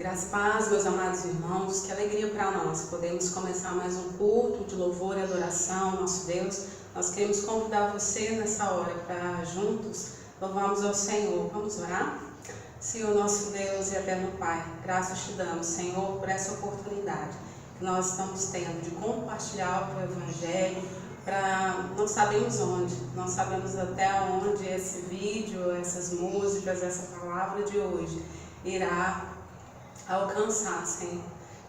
Graças e paz, meus amados irmãos, que alegria para nós podermos começar mais um culto de louvor e adoração ao nosso Deus. Nós queremos convidar você nessa hora para juntos louvarmos ao Senhor. Vamos orar? Senhor, nosso Deus e eterno Pai, graças te damos, Senhor, por essa oportunidade que nós estamos tendo de compartilhar o Evangelho para não sabemos onde, não sabemos até onde esse vídeo, essas músicas, essa palavra de hoje irá alcançar, Senhor.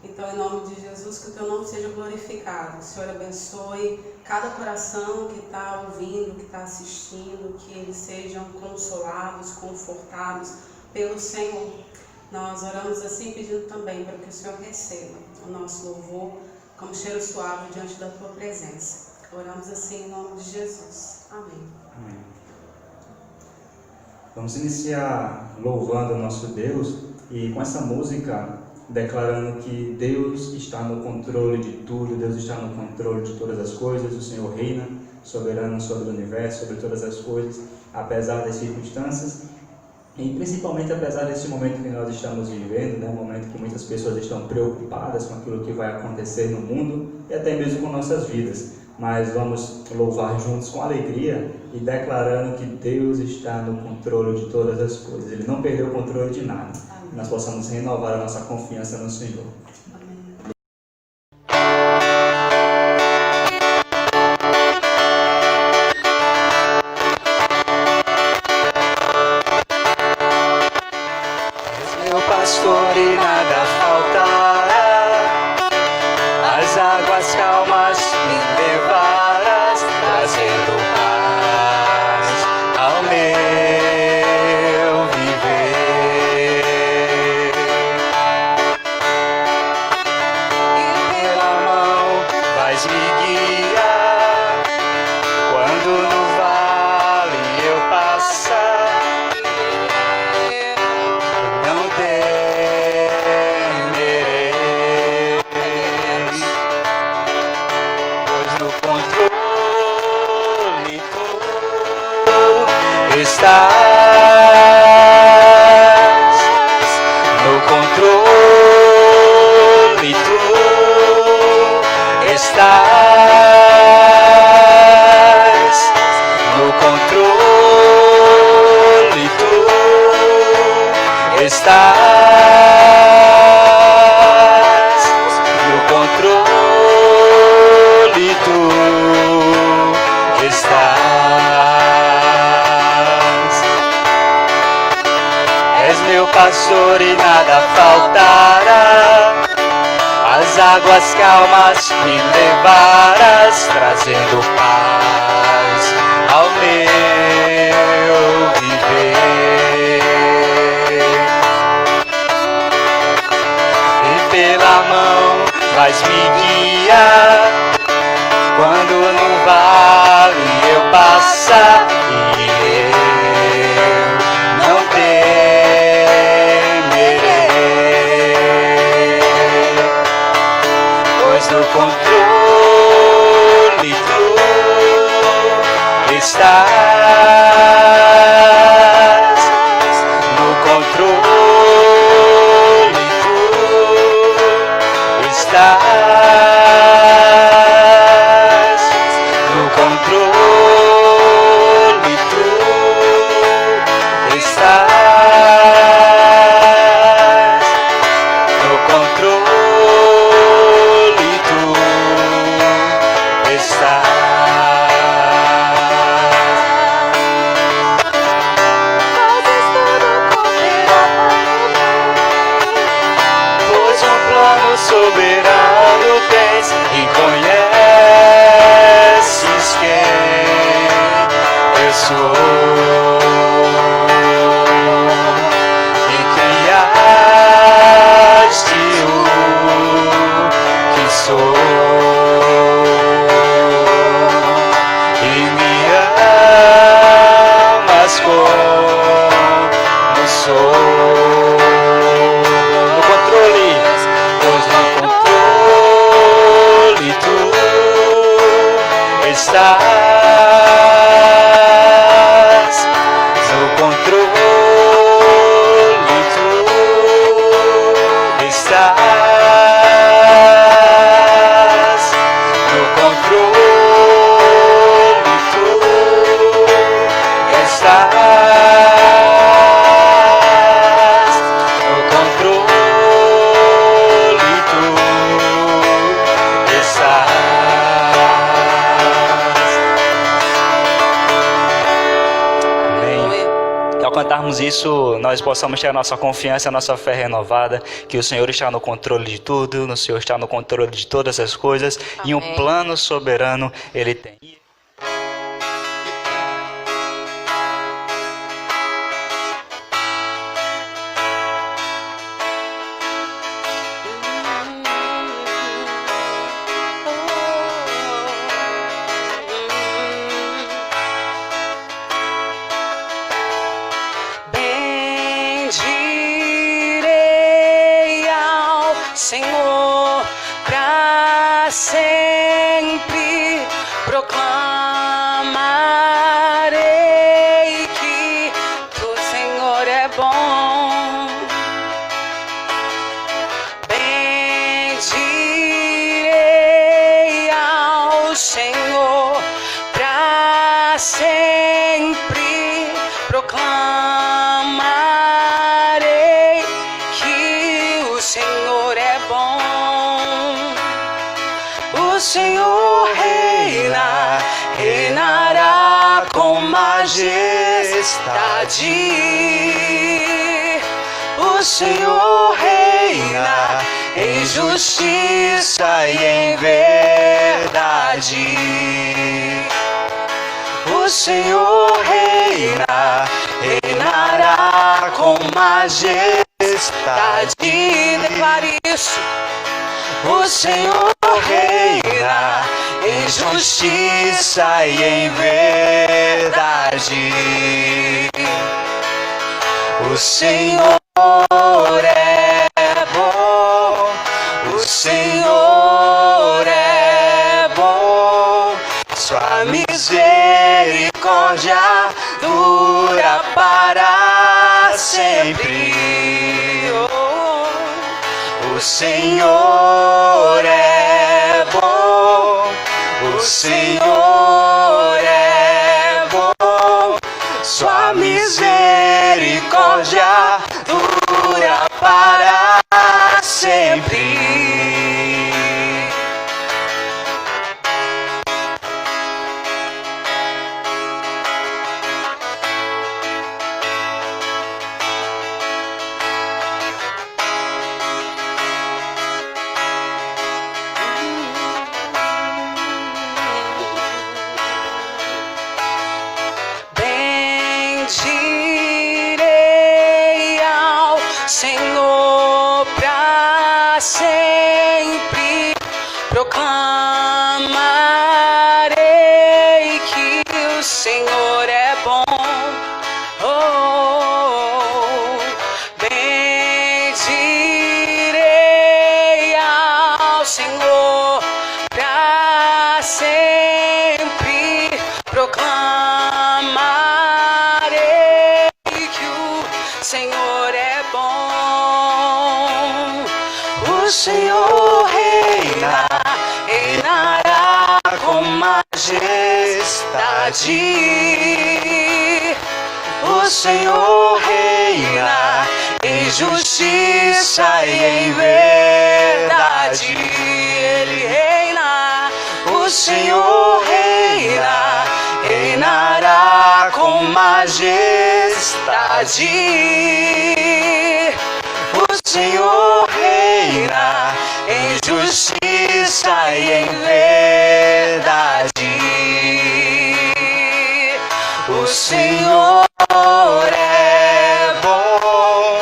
Então, em nome de Jesus, que o teu nome seja glorificado. O Senhor abençoe cada coração que está ouvindo, que está assistindo, que eles sejam consolados, confortados pelo Senhor. Nós oramos assim pedindo também para que o Senhor receba o nosso louvor como cheiro suave diante da tua presença. Oramos assim em nome de Jesus. Amém. Amém. Vamos iniciar louvando o nosso Deus e com essa música declarando que Deus está no controle de tudo, Deus está no controle de todas as coisas, o Senhor reina soberano sobre o universo, sobre todas as coisas, apesar das circunstâncias e principalmente apesar desse momento que nós estamos vivendo, né, um momento que muitas pessoas estão preocupadas com aquilo que vai acontecer no mundo e até mesmo com nossas vidas. Mas vamos louvar juntos com alegria e declarando que Deus está no controle de todas as coisas. Ele não perdeu o controle de nada. Amém. Nós possamos renovar a nossa confiança no Senhor. És meu pastor e nada faltará. As águas calmas me levarás, trazendo paz ao meu viver. E pela mão vais me guiar, quando no vale eu passar, não temerei. No controle tu estás, no controle tu estás, no controle tu estás, no controle tu estás. És meu pastor e nada faltará. As águas calmas me levarás, trazendo paz ao meu viver. E pela mão vais me guiar, quando no vale eu passar, e eu não temerei, pois no controle tu estás, no controle tu estás, no controle tu estás, no controle tu estás. Pois um plano soberano tens e conheces quem eu sou, e criaste o que sou, e me amas como sou. No controle, pois no controle tu estás, ao cantarmos isso, nós possamos ter a nossa confiança, a nossa fé renovada, que o Senhor está no controle de tudo, o Senhor está no controle de todas as coisas, e um Amém. plano soberano Ele tem. Bendirei ao Senhor para sempre, proclamarei que o Senhor é bom. Bendirei ao Senhor para sempre, proclamarei que o Senhor é bom. O Senhor reina, reinará com majestade. O Senhor reina em justiça e em verdade. O Senhor reina, reinará com majestade. Declare isso. O Senhor reina em justiça e em verdade. O Senhor é bom, o Senhor é bom, sua misericórdia dura para sempre. O Senhor é bom, o Senhor é bom, sua misericórdia dura para sempre. Bendirei ao Senhor para sempre, proclamarei que o Senhor é bom. Bendirei ao Senhor para sempre, proclamarei que o Senhor é bom. O Senhor reina, reinará com majestade. O Senhor reina em justiça e em verdade. Ele reina. O Senhor reina, reinará com majestade. O Senhor reina em justiça e em verdade. O Senhor é bom,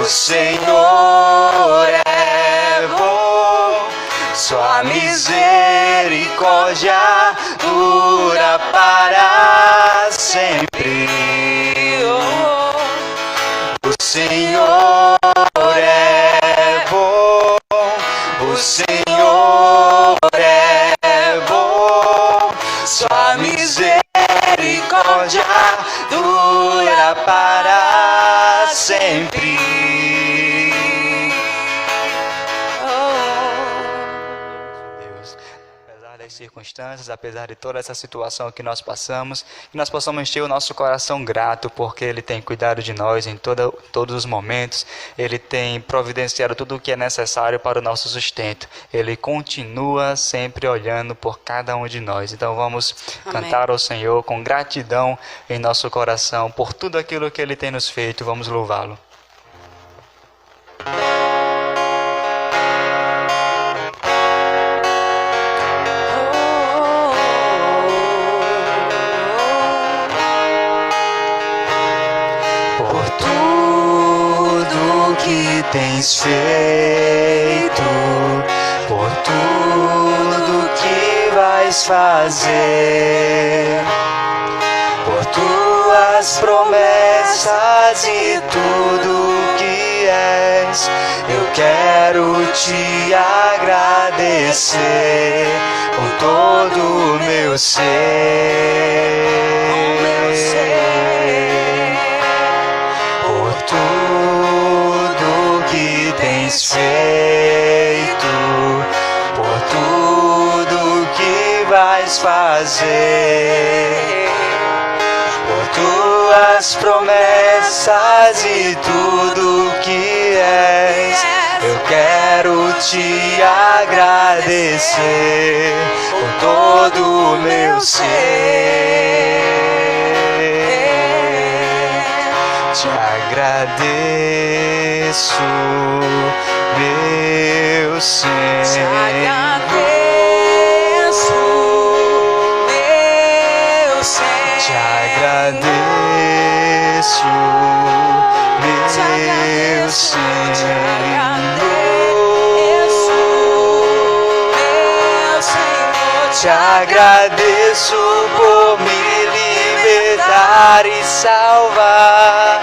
o Senhor é bom, sua misericórdia dura para sempre. O Senhor é bom, o Senhor é bom, sua misericórdia dura para sempre. Deus, apesar das das circunstâncias, apesar de toda essa situação que nós passamos, que nós possamos ter o nosso coração grato, porque Ele tem cuidado de nós em todos os momentos, Ele tem providenciado tudo o que é necessário para o nosso sustento. Ele continua sempre olhando por cada um de nós. Então vamos cantar ao Senhor com gratidão em nosso coração por tudo aquilo que Ele tem nos feito. Vamos louvá-lo. Por tudo que tens feito, por tudo que vais fazer, por tuas promessas e tudo que és, eu quero te agradecer com todo o meu ser. Por tudo que tens feito, por tudo que vais fazer, por tuas promessas e tudo que és, eu quero te agradecer com todo o meu ser. Te agradeço, meu Senhor. Te agradeço, meu Senhor. Te agradeço, meu Senhor. Te agradeço por me libertar e salvar,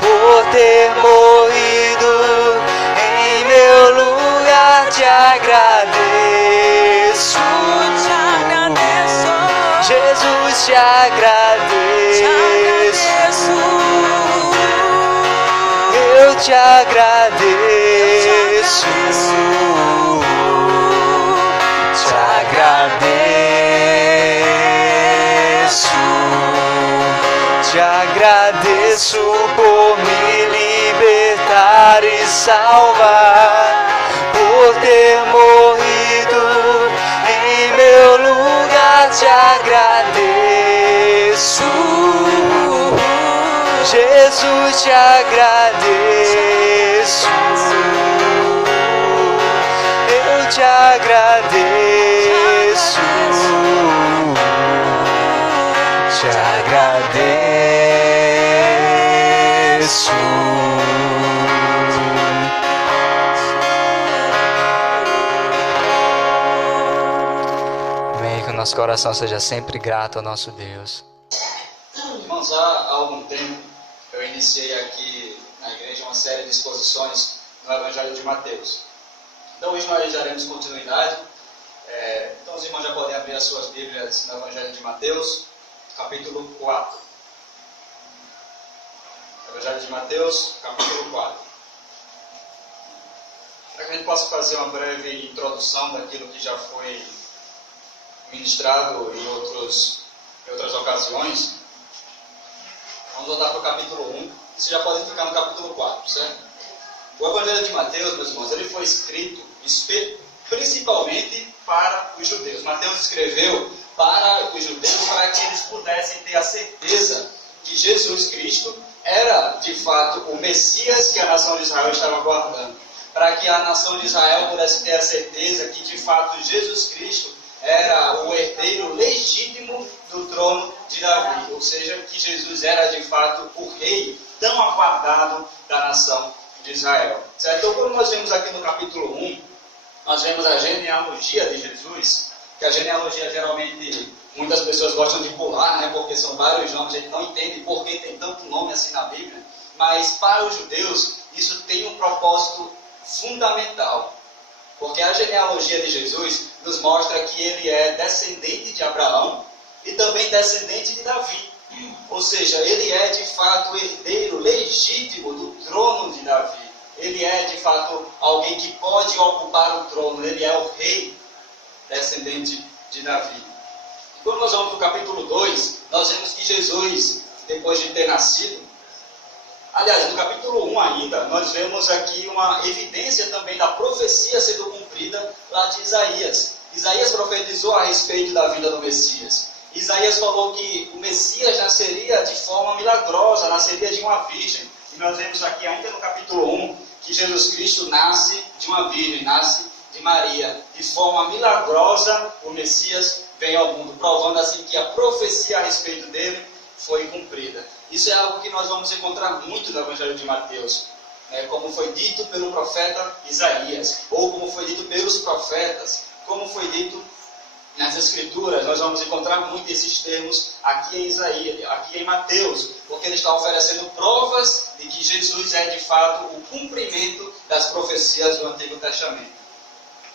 por ter morrido em meu lugar. Te agradeço, Jesus, te agradeço, eu te agradeço, te agradeço, te agradeço por me libertar e salvar, por ter morrido em meu lugar. Te agradeço, Jesus, te agradeço, eu te agradeço, te agradeço. Amém, que o nosso coração seja sempre grato ao nosso Deus. Irmãos, há algum tempo eu iniciei aqui na igreja uma série de exposições no Evangelho de Mateus. Então hoje nós daremos continuidade. Então os irmãos já podem abrir as suas Bíblias no Evangelho de Mateus, capítulo 4. Evangelho de Mateus, capítulo 4. Para que a gente possa fazer uma breve introdução daquilo que já foi ministrado em outras ocasiões, vamos voltar para o capítulo 1. Você já pode ficar no capítulo 4, certo? O Evangelho de Mateus, meus irmãos, ele foi escrito principalmente para os judeus. Mateus escreveu para os judeus para que eles pudessem ter a certeza que Jesus Cristo era, de fato, o Messias que a nação de Israel estava aguardando. Para que a nação de Israel pudesse ter a certeza que, de fato, Jesus Cristo era o herdeiro legítimo do trono de Davi. Ou seja, que Jesus era, de fato, o rei tão aguardado da nação de Israel. Certo? Então, quando nós vemos aqui no capítulo 1, nós vemos a genealogia de Jesus, que a genealogia geralmente muitas pessoas gostam de pular, né? Porque são vários nomes, a gente não entende por que tem tanto nome assim na Bíblia, mas para os judeus isso tem um propósito fundamental, porque a genealogia de Jesus nos mostra que ele é descendente de Abraão e também descendente de Davi, ou seja, ele é de fato o herdeiro legítimo do trono de Davi. Ele é de fato alguém que pode ocupar o trono, ele é o rei descendente de Davi. E quando nós vamos para o capítulo 2, nós vemos que Jesus, depois de ter nascido, aliás, no capítulo 1 ainda, nós vemos aqui uma evidência também da profecia sendo cumprida lá de Isaías. Isaías profetizou a respeito da vinda do Messias. Isaías falou que o Messias nasceria de forma milagrosa, nasceria de uma virgem. E nós vemos aqui ainda no capítulo 1 que Jesus Cristo nasce de uma virgem, nasce de Maria. De forma milagrosa, o Messias vem ao mundo, provando assim que a profecia a respeito dele foi cumprida. Isso é algo que nós vamos encontrar muito no Evangelho de Mateus, como foi dito pelo profeta Isaías, ou como foi dito pelos profetas, como foi dito nas Escrituras. Nós vamos encontrar muito esses termos aqui em Isaías, aqui em Mateus, porque ele está oferecendo provas de que Jesus é de fato o cumprimento das profecias do Antigo Testamento.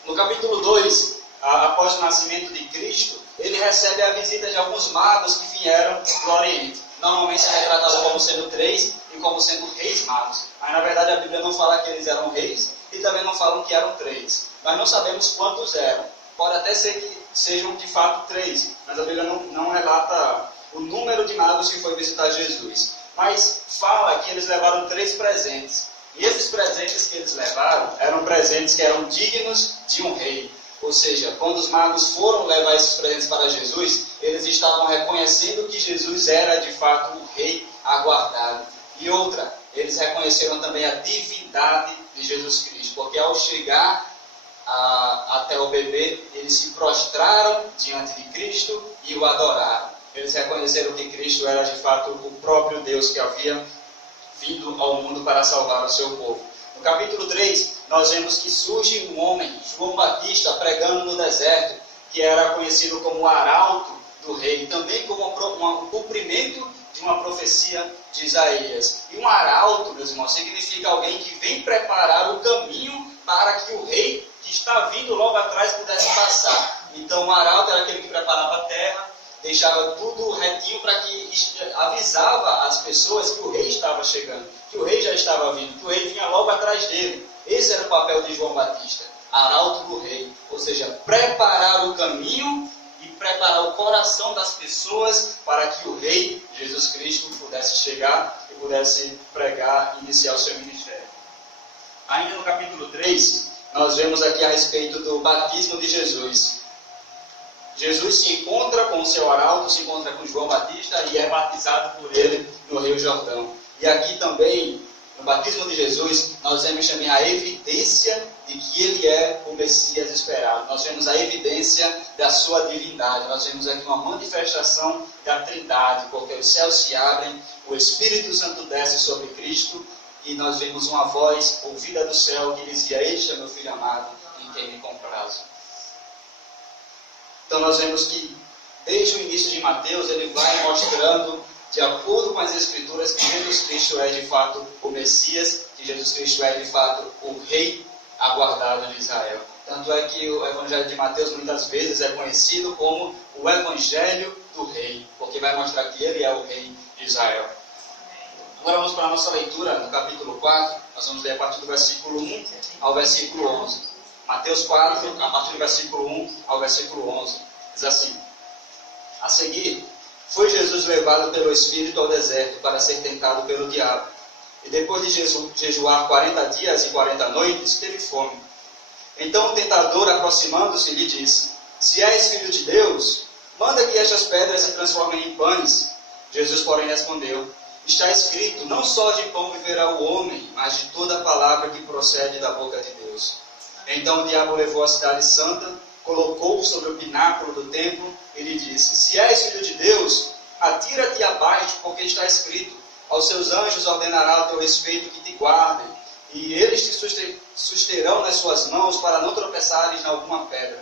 No capítulo 2, após o nascimento de Cristo, ele recebe a visita de alguns magos que vieram do Oriente. Normalmente é retratado como sendo 3 e como sendo reis magos. Mas na verdade a Bíblia não fala que eles eram reis e também não falam que eram 3. Nós não sabemos quantos eram. Pode até ser que sejam de fato 3, mas a Bíblia não relata o número de magos que foi visitar Jesus. Mas fala que eles levaram 3 presentes. E esses presentes que eles levaram eram presentes que eram dignos de um rei. Ou seja, quando os magos foram levar esses presentes para Jesus, eles estavam reconhecendo que Jesus era de fato o rei aguardado. E outra, eles reconheceram também a divindade de Jesus Cristo, porque ao chegar até o bebê, eles se prostraram diante de Cristo e o adoraram. Eles reconheceram que Cristo era de fato o próprio Deus que havia vindo ao mundo para salvar o seu povo. No capítulo 3, nós vemos que surge um homem, João Batista, pregando no deserto, que era conhecido como o arauto do rei, também como um cumprimento de uma profecia de Isaías. E um arauto, meus irmãos, significa alguém que vem preparar o caminho para que o rei que está vindo logo atrás pudesse passar. Então o arauto era aquele que preparava a terra, deixava tudo retinho para que avisava as pessoas que o rei estava chegando, que o rei já estava vindo, que o rei vinha logo atrás dele. Esse era o papel de João Batista, arauto do rei, ou seja, preparar o caminho e preparar o coração das pessoas para que o rei, Jesus Cristo, pudesse chegar e pudesse pregar e iniciar o seu ministério. Ainda no capítulo 3, nós vemos aqui a respeito do batismo de Jesus. Jesus se encontra com o seu arauto, se encontra com João Batista e é batizado por ele no Rio Jordão. E aqui também, no batismo de Jesus, nós vemos também a evidência de que ele é o Messias esperado. Nós vemos a evidência da sua divindade. Nós vemos aqui uma manifestação da Trindade, porque os céus se abrem, o Espírito Santo desce sobre Cristo e nós vemos uma voz ouvida do céu que dizia: "Este é meu Filho amado, em quem me comprazo." Então nós vemos que desde o início de Mateus ele vai mostrando, de acordo com as Escrituras, que Jesus Cristo é de fato o Messias, que Jesus Cristo é de fato o Rei aguardado de Israel. Tanto é que o Evangelho de Mateus muitas vezes é conhecido como o Evangelho do Rei, porque vai mostrar que ele é o Rei de Israel. Agora vamos para a nossa leitura no capítulo 4, nós vamos ler a partir do versículo 1 ao versículo 11. Mateus 4, a partir do versículo 1 ao versículo 11, diz assim: A seguir, foi Jesus levado pelo Espírito ao deserto para ser tentado pelo diabo. E depois de jejuar 40 dias e 40 noites, teve fome. Então o tentador, aproximando-se, lhe disse: Se és filho de Deus, manda que estas pedras se transformem em pães. Jesus, porém, respondeu: Está escrito, não só de pão viverá o homem, mas de toda a palavra que procede da boca de Deus. Então o diabo levou a cidade santa, colocou-o sobre o pináculo do templo e lhe disse: Se és filho de Deus, atira-te abaixo, porque está escrito: Aos seus anjos ordenará a teu respeito que te guardem, e eles te susterão nas suas mãos para não tropeçares em alguma pedra.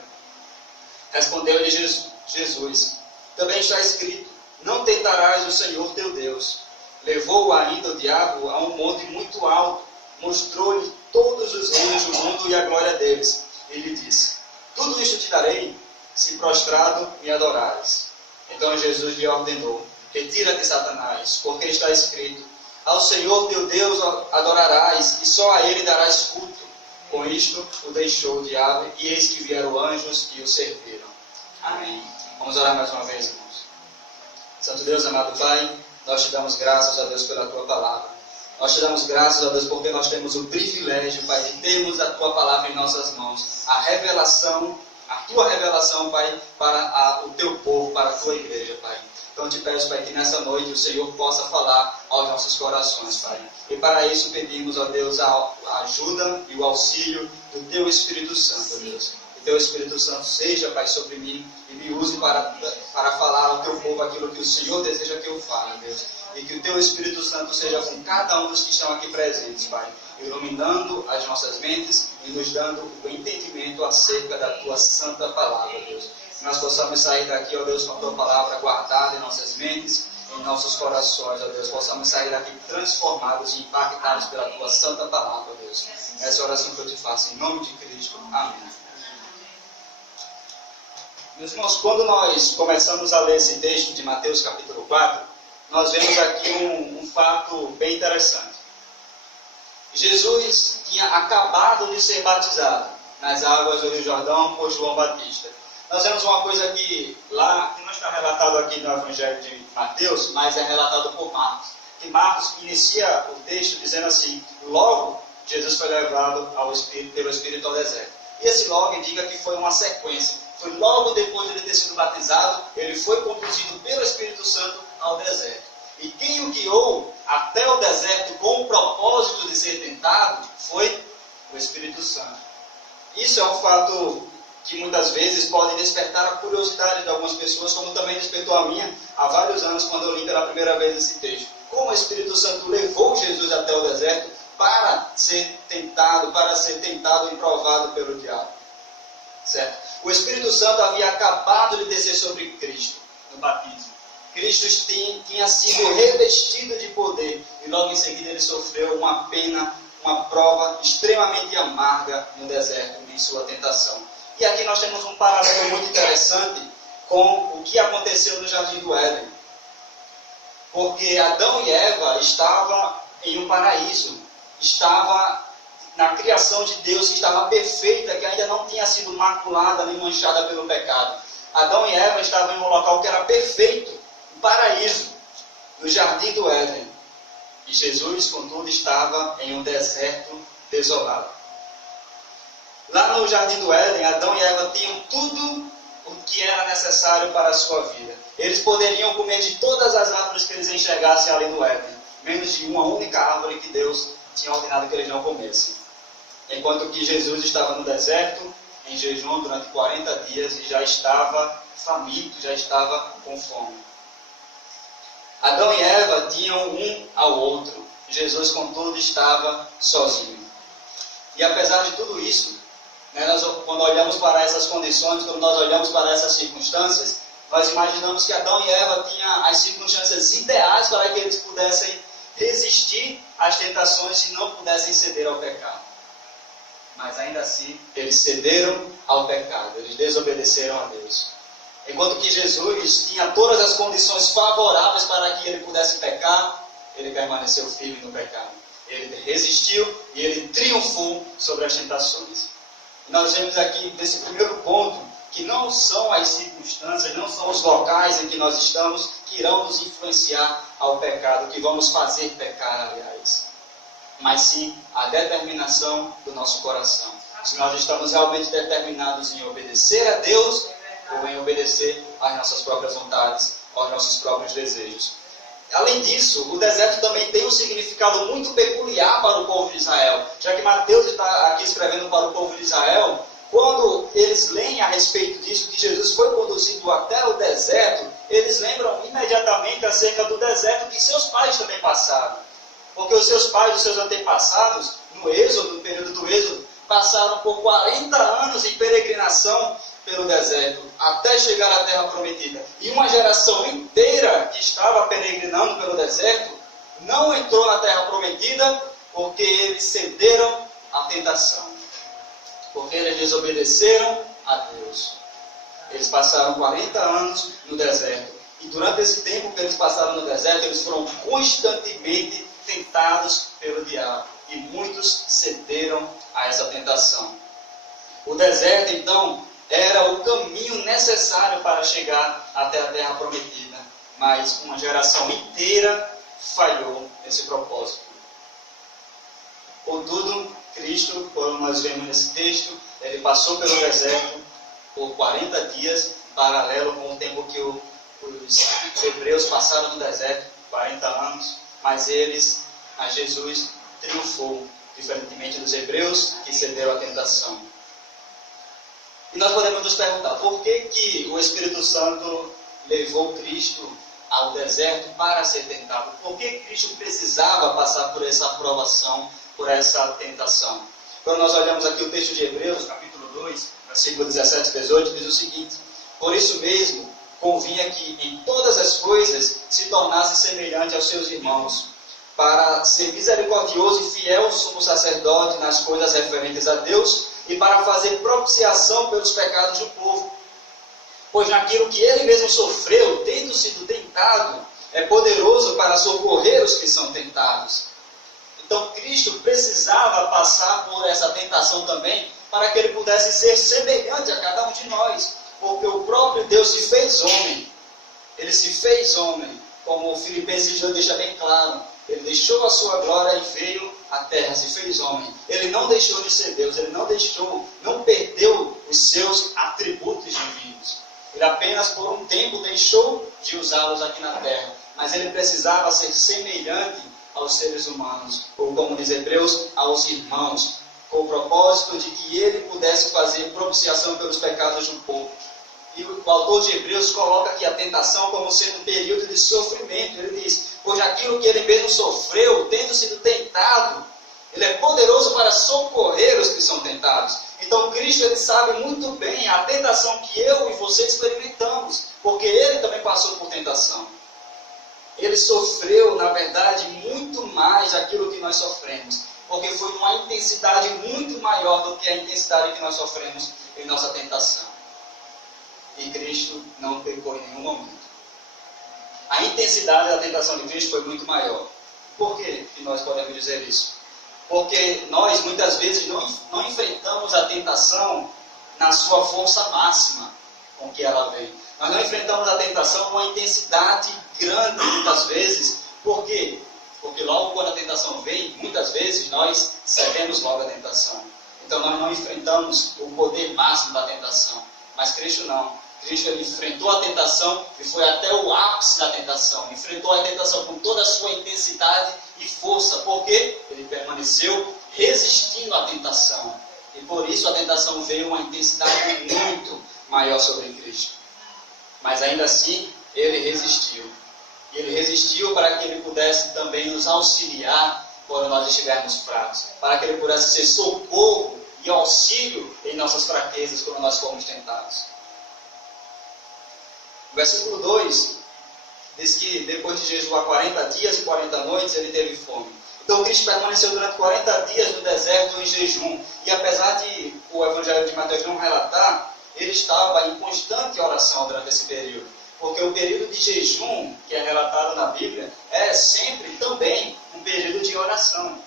Respondeu-lhe Jesus: Também está escrito: Não tentarás o Senhor teu Deus. Levou-o ainda o diabo a um monte muito alto, mostrou-lhe todos os reinos do mundo e a glória deles. E lhe disse: Tudo isto te darei, se prostrado me adorares. Então Jesus lhe ordenou: Retira-te, Satanás, porque está escrito: Ao Senhor teu Deus adorarás, e só a ele darás culto. Com isto o deixou o diabo, e eis que vieram anjos e o serviram. Amém. Vamos orar mais uma vez, irmãos. Santo Deus, amado Pai, nós te damos graças, ó Deus, pela Tua palavra. Nós te damos graças, ó Deus, porque nós temos o privilégio, Pai, de termos a Tua palavra em nossas mãos. A revelação, a Tua revelação, Pai, para o Teu povo, para a Tua igreja, Pai. Então te peço, Pai, que nessa noite o Senhor possa falar aos nossos corações, Pai. E para isso pedimos, ó Deus, a ajuda e o auxílio do Teu Espírito Santo, ó Deus. Que Teu Espírito Santo seja, Pai, sobre mim e me use para falar ao Teu povo aquilo que o Senhor deseja que eu fale, Deus. E que o Teu Espírito Santo seja com cada um dos que estão aqui presentes, Pai, iluminando as nossas mentes e nos dando o entendimento acerca da Tua santa palavra, Deus. Que nós possamos sair daqui, ó Deus, com a Tua palavra guardada em nossas mentes, em nossos corações, ó Deus. Possamos sair daqui transformados e impactados pela Tua santa palavra, Deus. Essa é a oração que eu te faço, em nome de Cristo. Amém. Meus irmãos, quando nós começamos a ler esse texto de Mateus capítulo 4, nós vemos aqui um fato bem interessante. Jesus tinha acabado de ser batizado nas águas do Rio Jordão por João Batista. Nós vemos uma coisa que lá, que não está relatado aqui no Evangelho de Mateus, mas é relatado por Marcos. Que Marcos inicia o texto dizendo assim: logo Jesus foi levado pelo Espírito ao deserto. E esse logo indica que foi uma sequência. Foi logo depois de ele ter sido batizado, ele foi conduzido pelo Espírito Santo ao deserto. E quem o guiou até o deserto com o propósito de ser tentado foi o Espírito Santo. Isso é um fato que muitas vezes pode despertar a curiosidade de algumas pessoas, como também despertou a minha há vários anos quando eu li pela primeira vez esse texto. Como o Espírito Santo levou Jesus até o deserto para ser tentado e provado pelo diabo. Certo? O Espírito Santo havia acabado de descer sobre Cristo no batismo. Cristo tinha sido revestido de poder e logo em seguida ele sofreu uma pena, uma prova extremamente amarga no deserto, em sua tentação. E aqui nós temos um paralelo muito interessante com o que aconteceu no Jardim do Éden. Porque Adão e Eva estavam em um paraíso, estava na criação de Deus que estava perfeita, que ainda não tinha sido maculada nem manchada pelo pecado. Adão e Eva estavam em um local que era perfeito, um paraíso, no Jardim do Éden. E Jesus, contudo, estava em um deserto desolado. Lá no Jardim do Éden, Adão e Eva tinham tudo o que era necessário para a sua vida. Eles poderiam comer de todas as árvores que eles enxergassem ali no Éden, menos de uma única árvore que Deus tinha ordenado que eles não comessem. Enquanto que Jesus estava no deserto, em jejum durante 40 dias, e já estava faminto, já estava com fome. Adão e Eva tinham um ao outro. Jesus, contudo, estava sozinho. E apesar de tudo isso, quando olhamos para essas condições, quando nós olhamos para essas circunstâncias, nós imaginamos que Adão e Eva tinham as circunstâncias ideais para que eles pudessem resistir às tentações e não pudessem ceder ao pecado. Mas ainda assim, eles cederam ao pecado, eles desobedeceram a Deus. Enquanto que Jesus tinha todas as condições favoráveis para que ele pudesse pecar, ele permaneceu firme no pecado. Ele resistiu e ele triunfou sobre as tentações. E nós vemos aqui, nesse primeiro ponto, que não são as circunstâncias, não são os locais em que nós estamos que irão nos influenciar ao pecado, que vamos fazer pecar, aliás. Mas sim a determinação do nosso coração. Se nós estamos realmente determinados em obedecer a Deus ou em obedecer às nossas próprias vontades, aos nossos próprios desejos. Além disso, o deserto também tem um significado muito peculiar para o povo de Israel. Já que Mateus está aqui escrevendo para o povo de Israel, quando eles leem a respeito disso, que Jesus foi conduzido até o deserto, eles lembram imediatamente acerca do deserto que seus pais também passaram. Porque os seus pais, os seus antepassados, no período do Êxodo, passaram por 40 anos em peregrinação pelo deserto, até chegar à Terra Prometida. E uma geração inteira que estava peregrinando pelo deserto, não entrou na Terra Prometida, porque eles cederam à tentação. Porque eles desobedeceram a Deus. Eles passaram 40 anos no deserto. E durante esse tempo que eles passaram no deserto, eles foram constantemente tentados pelo diabo. E muitos cederam a essa tentação. O deserto, então, era o caminho necessário para chegar até a terra prometida. Mas uma geração inteira falhou nesse propósito. Contudo, Cristo, como nós vemos nesse texto, ele passou pelo deserto por 40 dias, paralelo com o tempo que os hebreus passaram no deserto, 40 anos, mas Jesus triunfou, diferentemente dos hebreus que cederam à tentação. E nós podemos nos perguntar, por que o Espírito Santo levou Cristo ao deserto para ser tentado? Por que Cristo precisava passar por essa aprovação, por essa tentação? Quando nós olhamos aqui o texto de Hebreus, capítulo 2, versículo 17 e 18, diz o seguinte: por isso mesmo, convinha que em todas as coisas se tornasse semelhante aos seus irmãos, para ser misericordioso e fiel sumo sacerdote nas coisas referentes a Deus e para fazer propiciação pelos pecados do povo. Pois naquilo que ele mesmo sofreu, tendo sido tentado, é poderoso para socorrer os que são tentados. Então Cristo precisava passar por essa tentação também, para que ele pudesse ser semelhante a cada um de nós, porque o próprio Deus se fez homem. Ele se fez homem, como o Filipenses 2 deixa bem claro. Ele deixou a sua glória e veio à terra, se fez homem. Ele não deixou de ser Deus, ele não perdeu os seus atributos divinos. Ele apenas por um tempo deixou de usá-los aqui na terra, mas ele precisava ser semelhante aos seres humanos, ou como diz Hebreus, aos irmãos, com o propósito de que ele pudesse fazer propiciação pelos pecados do povo. E o autor de Hebreus coloca aqui a tentação como sendo um período de sofrimento. Ele diz, pois aquilo que ele mesmo sofreu, tendo sido tentado, ele é poderoso para socorrer os que são tentados. Então Cristo, ele sabe muito bem a tentação que eu e você experimentamos, porque ele também passou por tentação. Ele sofreu, na verdade, muito mais daquilo que nós sofremos, porque foi uma intensidade muito maior do que a intensidade que nós sofremos em nossa tentação. E Cristo não pecou em nenhum momento. A intensidade da tentação de Cristo foi muito maior. Por que nós podemos dizer isso? Porque nós, muitas vezes, não enfrentamos a tentação na sua força máxima com que ela vem. Nós não enfrentamos a tentação com uma intensidade grande, muitas vezes. Por quê? Porque logo quando a tentação vem, muitas vezes nós cedemos logo a tentação. Então nós não enfrentamos o poder máximo da tentação. Mas Cristo não. Cristo ele enfrentou a tentação e foi até o ápice da tentação. Enfrentou a tentação com toda a sua intensidade e força. Porque ele permaneceu resistindo à tentação. E por isso a tentação veio uma intensidade muito maior sobre Cristo. Mas ainda assim, ele resistiu. E ele resistiu para que ele pudesse também nos auxiliar quando nós estivermos fracos. Para que ele pudesse ser socorro e auxílio em nossas fraquezas quando nós formos tentados. O versículo 2 diz que depois de jejuar 40 dias e 40 noites, ele teve fome. Então Cristo permaneceu durante 40 dias no deserto em jejum. E apesar de o Evangelho de Mateus não relatar, ele estava em constante oração durante esse período. Porque o período de jejum, que é relatado na Bíblia, é sempre também um período de oração.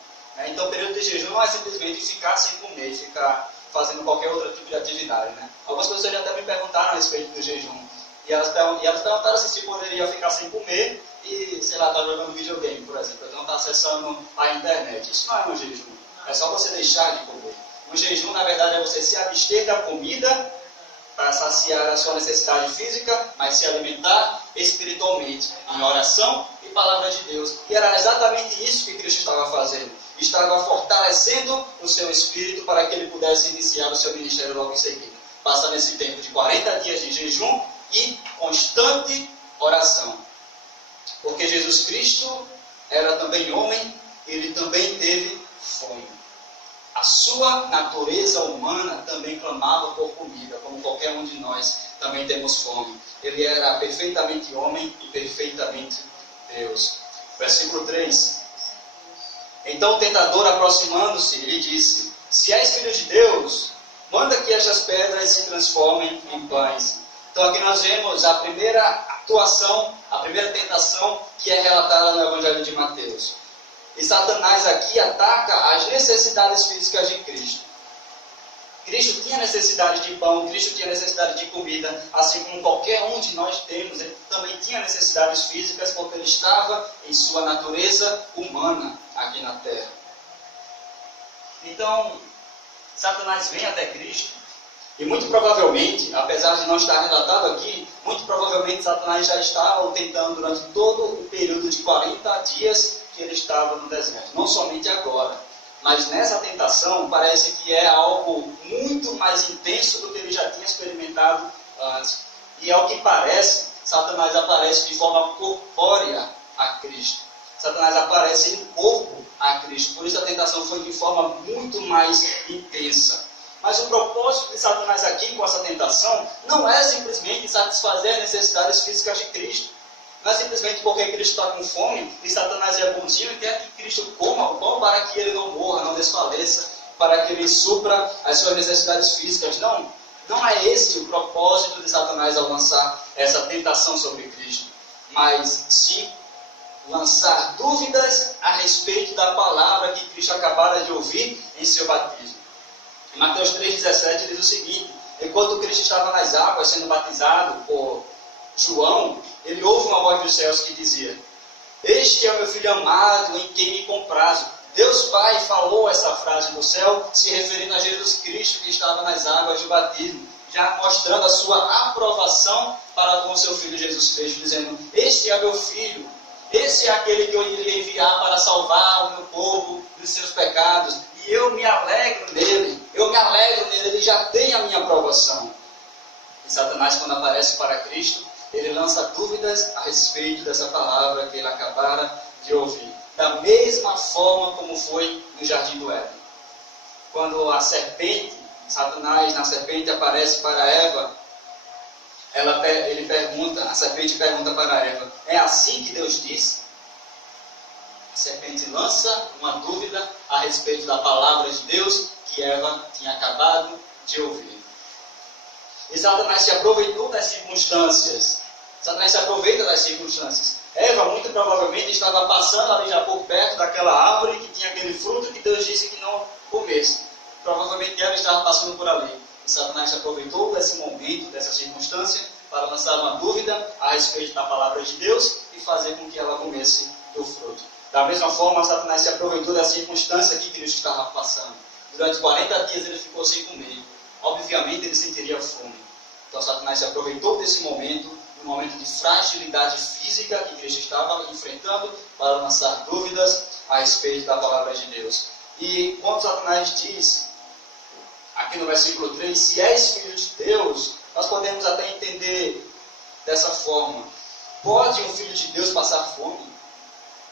Então o período de jejum não é simplesmente ficar sem comer, ficar fazendo qualquer outro tipo de atividade. Algumas pessoas já até me perguntaram a respeito do jejum. E elas perguntaram se poderia ficar sem comer e, sei lá, estar jogando videogame, por exemplo. Então está acessando a internet. Isso não é um jejum. É só você deixar de comer. O jejum, na verdade, é você se abster da comida para saciar a sua necessidade física, mas se alimentar espiritualmente, em oração e palavra de Deus. E era exatamente isso que Cristo estava fazendo. Estava fortalecendo o seu espírito para que ele pudesse iniciar o seu ministério logo em seguida. Passando esse tempo de 40 dias de jejum e constante oração. Porque Jesus Cristo era também homem, ele também teve fome. A sua natureza humana também clamava por comida, como qualquer um de nós também temos fome. Ele era perfeitamente homem e perfeitamente Deus. Versículo 3. Então o tentador, aproximando-se, lhe disse: se és filho de Deus, manda que estas pedras se transformem em pães. Então aqui nós vemos a primeira atuação, a primeira tentação que é relatada no Evangelho de Mateus. E Satanás aqui ataca as necessidades físicas de Cristo. Cristo tinha necessidade de pão, Cristo tinha necessidade de comida, assim como qualquer um de nós temos. Ele também tinha necessidades físicas, porque ele estava em sua natureza humana aqui na terra. Então, Satanás vem até Cristo, e muito provavelmente, apesar de não estar relatado aqui, muito provavelmente Satanás já estava o tentando durante todo o período de 40 dias que ele estava no deserto. Não somente agora, mas nessa tentação parece que é algo muito mais intenso do que ele já tinha experimentado antes. E ao que parece, Satanás aparece de forma corpórea a Cristo. Satanás aparece em corpo a Cristo. Por isso a tentação foi de forma muito mais intensa. Mas o propósito de Satanás aqui com essa tentação não é simplesmente satisfazer as necessidades físicas de Cristo. Não é simplesmente porque Cristo está com fome e Satanás é bonzinho e quer que Cristo coma o pão para que ele não morra, não desfaleça, para que ele supra as suas necessidades físicas. Não, não é esse o propósito de Satanás ao lançar essa tentação sobre Cristo. Mas sim lançar dúvidas a respeito da palavra que Cristo acabara de ouvir em seu batismo. Em Mateus 3,17 diz o seguinte: enquanto Cristo estava nas águas sendo batizado por João, ele ouve uma voz dos céus que dizia: este é o meu filho amado, em quem me comprazo. Deus Pai falou essa frase do céu, se referindo a Jesus Cristo que estava nas águas de batismo, já mostrando a sua aprovação para com o seu filho Jesus Cristo, dizendo: este é meu filho, esse é aquele que eu iria enviar para salvar o meu povo dos seus pecados, e eu me alegro nele, ele já tem a minha aprovação. E Satanás, quando aparece para Cristo, ele lança dúvidas a respeito dessa palavra que ele acabara de ouvir. Da mesma forma como foi no Jardim do Éden. Quando a serpente, Satanás na serpente aparece para Eva, a serpente pergunta para Eva: é assim que Deus disse? A serpente lança uma dúvida a respeito da palavra de Deus que Eva tinha acabado de ouvir. E Satanás se aproveitou das circunstâncias. Eva muito provavelmente estava passando ali já por perto daquela árvore que tinha aquele fruto que Deus disse que não comesse. Provavelmente Eva estava passando por ali. E Satanás se aproveitou desse momento, dessa circunstância, para lançar uma dúvida a respeito da palavra de Deus e fazer com que ela comesse do fruto. Da mesma forma, Satanás se aproveitou da circunstância que Cristo estava passando. Durante 40 dias ele ficou sem comer. Obviamente ele sentiria fome. Então Satanás se aproveitou desse momento, um momento de fragilidade física que Cristo estava enfrentando, para lançar dúvidas a respeito da palavra de Deus. E quando Satanás diz, aqui no versículo 3, se és filho de Deus, nós podemos até entender dessa forma: pode um filho de Deus passar fome?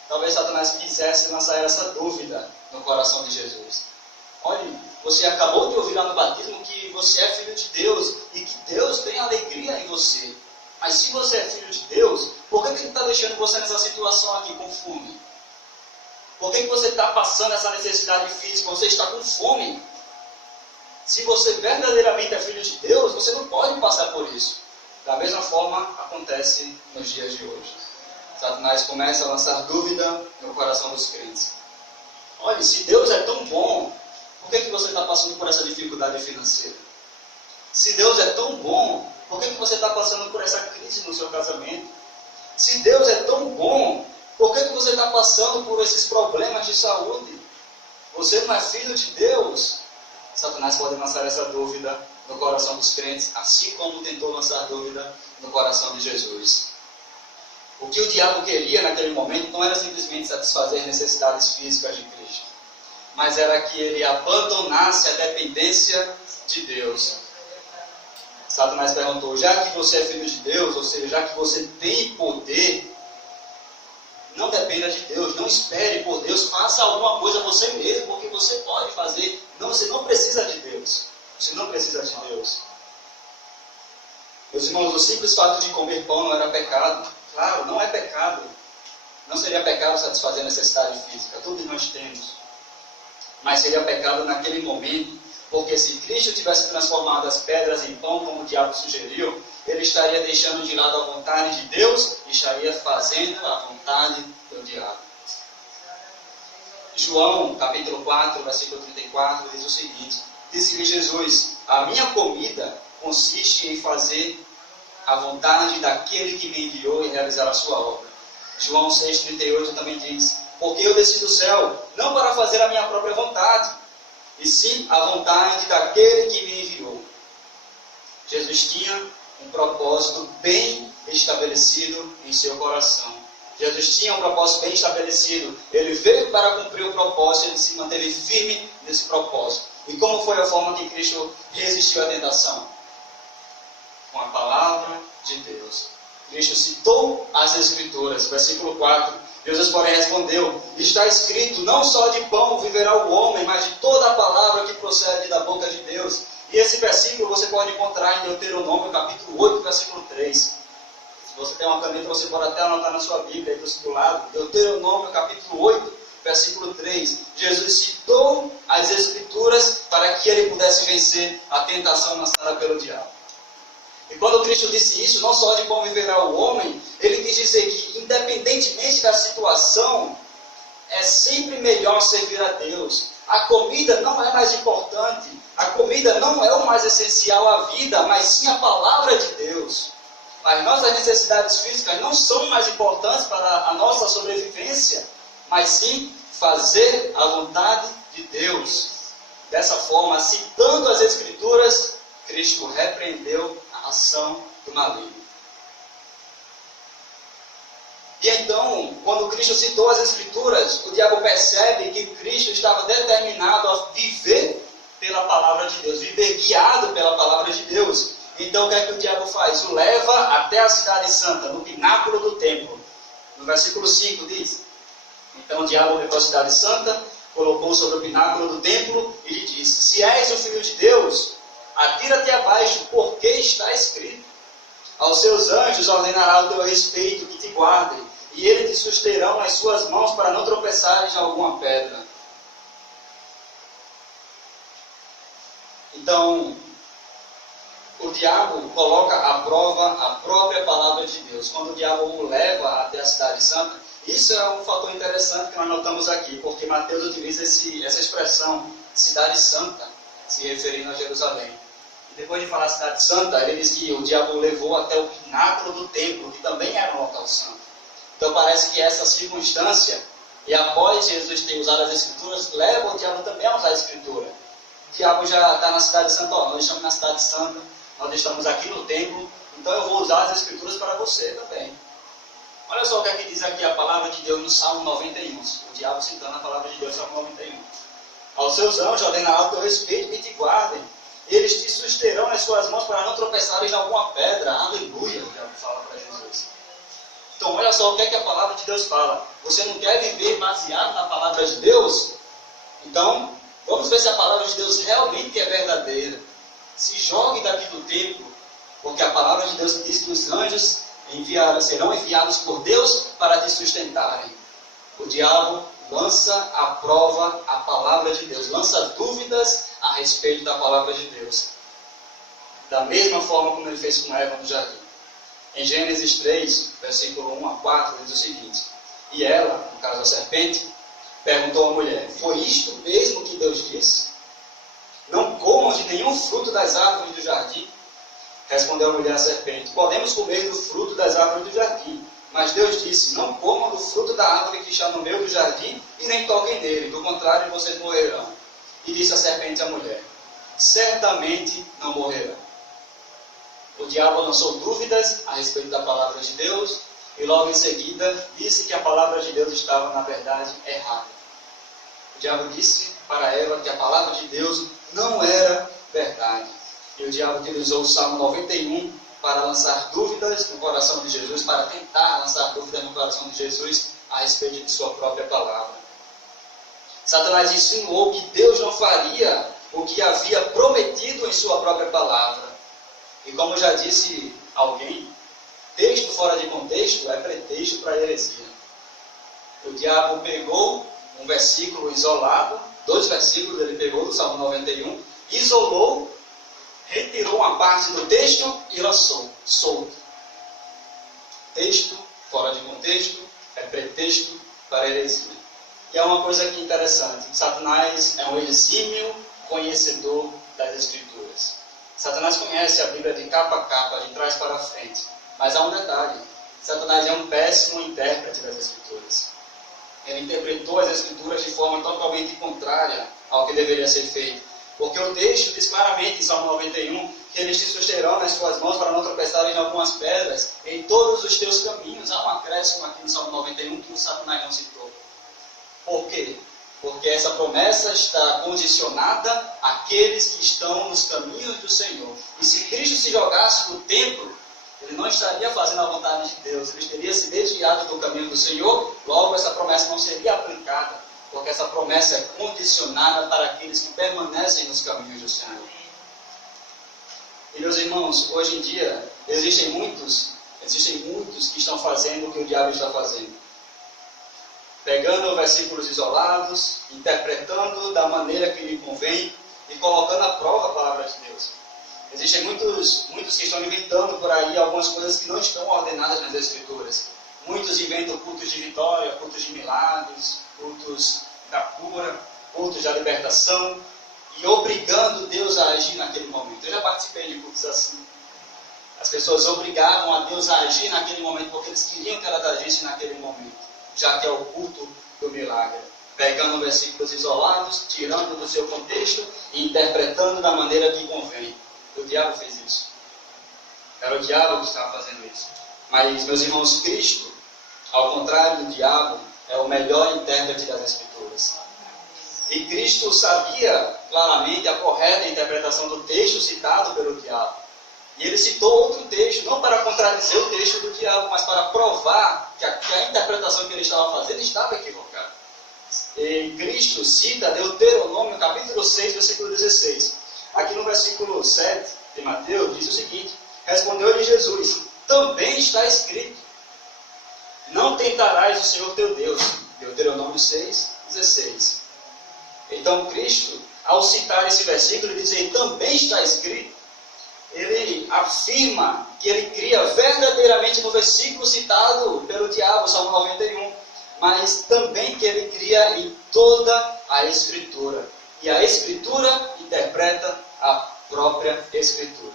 Talvez Satanás quisesse lançar essa dúvida no coração de Jesus. Olhe, você acabou de ouvir lá no batismo que você é filho de Deus e que Deus tem alegria em você. Mas se você é filho de Deus, por que Ele está deixando você nessa situação aqui com fome? Por que você está passando essa necessidade física? Você está com fome. Se você verdadeiramente é filho de Deus, você não pode passar por isso. Da mesma forma, acontece nos dias de hoje. Satanás começa a lançar dúvida no coração dos crentes. Olha, se Deus é tão bom, por que você está passando por essa dificuldade financeira? Se Deus é tão bom, por que você está passando por essa crise no seu casamento? Se Deus é tão bom, por que você está passando por esses problemas de saúde? Você não é filho de Deus? Satanás pode lançar essa dúvida no coração dos crentes, assim como tentou lançar dúvida no coração de Jesus. O que o diabo queria naquele momento não era simplesmente satisfazer as necessidades físicas de Cristo, mas era que ele abandonasse a dependência de Deus. Satanás perguntou: já que você é filho de Deus, ou seja, já que você tem poder, não dependa de Deus, não espere por Deus, faça alguma coisa você mesmo, porque você pode fazer. Não, você não precisa de Deus. Você não precisa de Deus. Meus irmãos, o simples fato de comer pão não era pecado. Claro, não é pecado. Não seria pecado satisfazer a necessidade física. Todos nós temos. Mas seria pecado naquele momento, porque se Cristo tivesse transformado as pedras em pão, como o diabo sugeriu, ele estaria deixando de lado a vontade de Deus e estaria fazendo a vontade do diabo. João, capítulo 4, versículo 34, diz o seguinte: disse-lhe Jesus: a minha comida consiste em fazer a vontade daquele que me enviou e realizar a sua obra. João 6,38 também diz: porque eu desci do céu, não para fazer a minha própria vontade, e sim a vontade daquele que me enviou. Jesus tinha um propósito bem estabelecido em seu coração. Jesus tinha um propósito bem estabelecido. Ele veio para cumprir o propósito, ele se manteve firme nesse propósito. E como foi a forma que Cristo resistiu à tentação? Com a palavra de Deus. Cristo citou as Escrituras. Versículo 4. Jesus, porém, respondeu: está escrito, não só de pão viverá o homem, mas de toda a palavra que procede da boca de Deus. E esse versículo você pode encontrar em Deuteronômio, capítulo 8, versículo 3. Se você tem uma caneta, você pode até anotar na sua Bíblia, aí do seu lado. Deuteronômio, capítulo 8, versículo 3. Jesus citou as Escrituras para que ele pudesse vencer a tentação lançada pelo diabo. E quando Cristo disse isso, não só de pão viverá o homem, ele quis dizer que, independentemente da situação, é sempre melhor servir a Deus. A comida não é mais importante, a comida não é o mais essencial à vida, mas sim a palavra de Deus. As nossas necessidades físicas não são mais importantes para a nossa sobrevivência, mas sim fazer a vontade de Deus. Dessa forma, citando as Escrituras, Cristo repreendeu a ação do maligno. E então, quando Cristo citou as Escrituras, o diabo percebe que Cristo estava determinado a viver pela palavra de Deus, viver guiado pela palavra de Deus. Então, o que é que o diabo faz? O leva até a cidade santa, no pináculo do templo. No versículo 5 diz: então o diabo levou a cidade santa, colocou sobre o pináculo do templo e lhe disse: se és o Filho de Deus, atira-te abaixo, porque está escrito: aos seus anjos ordenará o teu respeito, que te guardem, e eles te susterão as suas mãos para não tropeçares em alguma pedra. Então, o diabo coloca à prova a própria palavra de Deus. Quando o diabo o leva até a cidade santa, isso é um fator interessante que nós notamos aqui, porque Mateus utiliza essa expressão, cidade santa, se referindo a Jerusalém. E depois de falar cidade santa, ele diz que o diabo o levou até o pináculo do templo, que também era um local santo. Então parece que essa circunstância, e após Jesus ter usado as Escrituras, leva o diabo também a usar a Escritura. O diabo já está na cidade santa, nós estamos na cidade santa, nós estamos aqui no templo, então eu vou usar as Escrituras para você também. Olha só o que é que diz aqui a palavra de Deus no Salmo 91, o diabo citando a palavra de Deus no Salmo 91. Aos seus anjos ordenará o teu respeito e te guardem, eles te susterão nas suas mãos para não tropeçares em alguma pedra. Aleluia, o diabo fala para Jesus. Então olha só o que é que a palavra de Deus fala. Você não quer viver baseado na palavra de Deus? Então, vamos ver se a palavra de Deus realmente é verdadeira. Se jogue daqui do templo, porque a palavra de Deus diz que os anjos serão enviados por Deus para te sustentarem. O diabo lança à prova a palavra de Deus, lança dúvidas a respeito da palavra de Deus. Da mesma forma como ele fez com Eva no jardim. Em Gênesis 3, versículo 1 a 4, diz o seguinte: e ela, no caso a serpente, perguntou à mulher: foi isto mesmo que Deus disse? Não comam de nenhum fruto das árvores do jardim. Respondeu a mulher à serpente: podemos comer do fruto das árvores do jardim. Mas Deus disse: não comam do fruto da árvore que está no meio do jardim e nem toquem nele, do contrário vocês morrerão. E disse a serpente à mulher: certamente não morrerão. O diabo lançou dúvidas a respeito da palavra de Deus e logo em seguida disse que a palavra de Deus estava, na verdade, errada. O diabo disse para Eva que a palavra de Deus não era verdade. E o diabo utilizou o Salmo 91 para lançar dúvidas no coração de Jesus, para tentar lançar dúvidas no coração de Jesus a respeito de sua própria palavra. Satanás insinuou que Deus não faria o que havia prometido em sua própria palavra. E como já disse alguém, texto fora de contexto é pretexto para heresia. O diabo pegou um versículo isolado, 2 versículos ele pegou do Salmo 91, isolou, retirou uma parte do texto e lançou, solto. Texto fora de contexto é pretexto para heresia. E é uma coisa aqui interessante, Satanás é um exímio conhecedor das Escrituras. Satanás conhece a Bíblia de capa a capa, de trás para frente. Mas há um detalhe: Satanás é um péssimo intérprete das Escrituras. Ele interpretou as Escrituras de forma totalmente contrária ao que deveria ser feito. Porque o texto diz claramente em Salmo 91 que eles te susterão nas tuas mãos para não tropeçarem em algumas pedras. Em todos os teus caminhos. Há um acréscimo aqui no Salmo 91 que o Satanás não citou. Por quê? Porque essa promessa está condicionada àqueles que estão nos caminhos do Senhor. E se Cristo se jogasse no templo, ele não estaria fazendo a vontade de Deus. Ele teria se desviado do caminho do Senhor. Logo, essa promessa não seria aplicada. Porque essa promessa é condicionada para aqueles que permanecem nos caminhos do Senhor. E meus irmãos, hoje em dia, existem muitos que estão fazendo o que o diabo está fazendo. Pegando versículos isolados, interpretando da maneira que lhe convém e colocando à prova a palavra de Deus. Existem muitos que estão inventando por aí algumas coisas que não estão ordenadas nas Escrituras. Muitos inventam cultos de vitória, cultos de milagres, cultos da cura, cultos da libertação, e obrigando Deus a agir naquele momento. Eu já participei de cultos assim. As pessoas obrigavam a Deus a agir naquele momento porque eles queriam que ela agisse naquele momento, já que é o culto do milagre. Pegando versículos isolados, tirando do seu contexto e interpretando da maneira que convém. O diabo fez isso. Era o diabo que estava fazendo isso. Mas, meus irmãos, Cristo, ao contrário do diabo, é o melhor intérprete das Escrituras. E Cristo sabia claramente a correta interpretação do texto citado pelo diabo. E ele citou outro texto, não para contradizer o texto do diabo, mas para provar que a interpretação que ele estava fazendo estava equivocada. E Cristo cita Deuteronômio, capítulo 6, versículo 16. Aqui no versículo 7 de Mateus, diz o seguinte: respondeu-lhe Jesus: também está escrito, não tentarás o Senhor teu Deus. Deuteronômio 6, 16. Então Cristo, ao citar esse versículo e dizer também está escrito, ele afirma que ele cria verdadeiramente no versículo citado pelo diabo, Salmo 91, mas também que ele cria em toda a Escritura. E a Escritura interpreta a própria Escritura.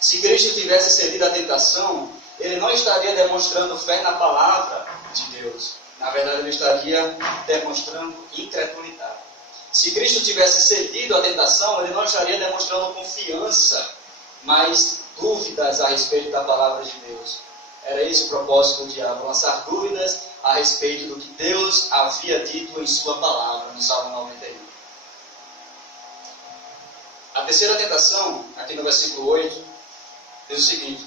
Se Cristo tivesse cedido à tentação, ele não estaria demonstrando fé na palavra de Deus. Na verdade, ele estaria demonstrando incredulidade. Se Cristo tivesse cedido à tentação, ele não estaria demonstrando confiança, mas dúvidas a respeito da palavra de Deus. Era esse o propósito do diabo, lançar dúvidas a respeito do que Deus havia dito em sua palavra, no Salmo 91. A terceira tentação, aqui no versículo 8, diz o seguinte: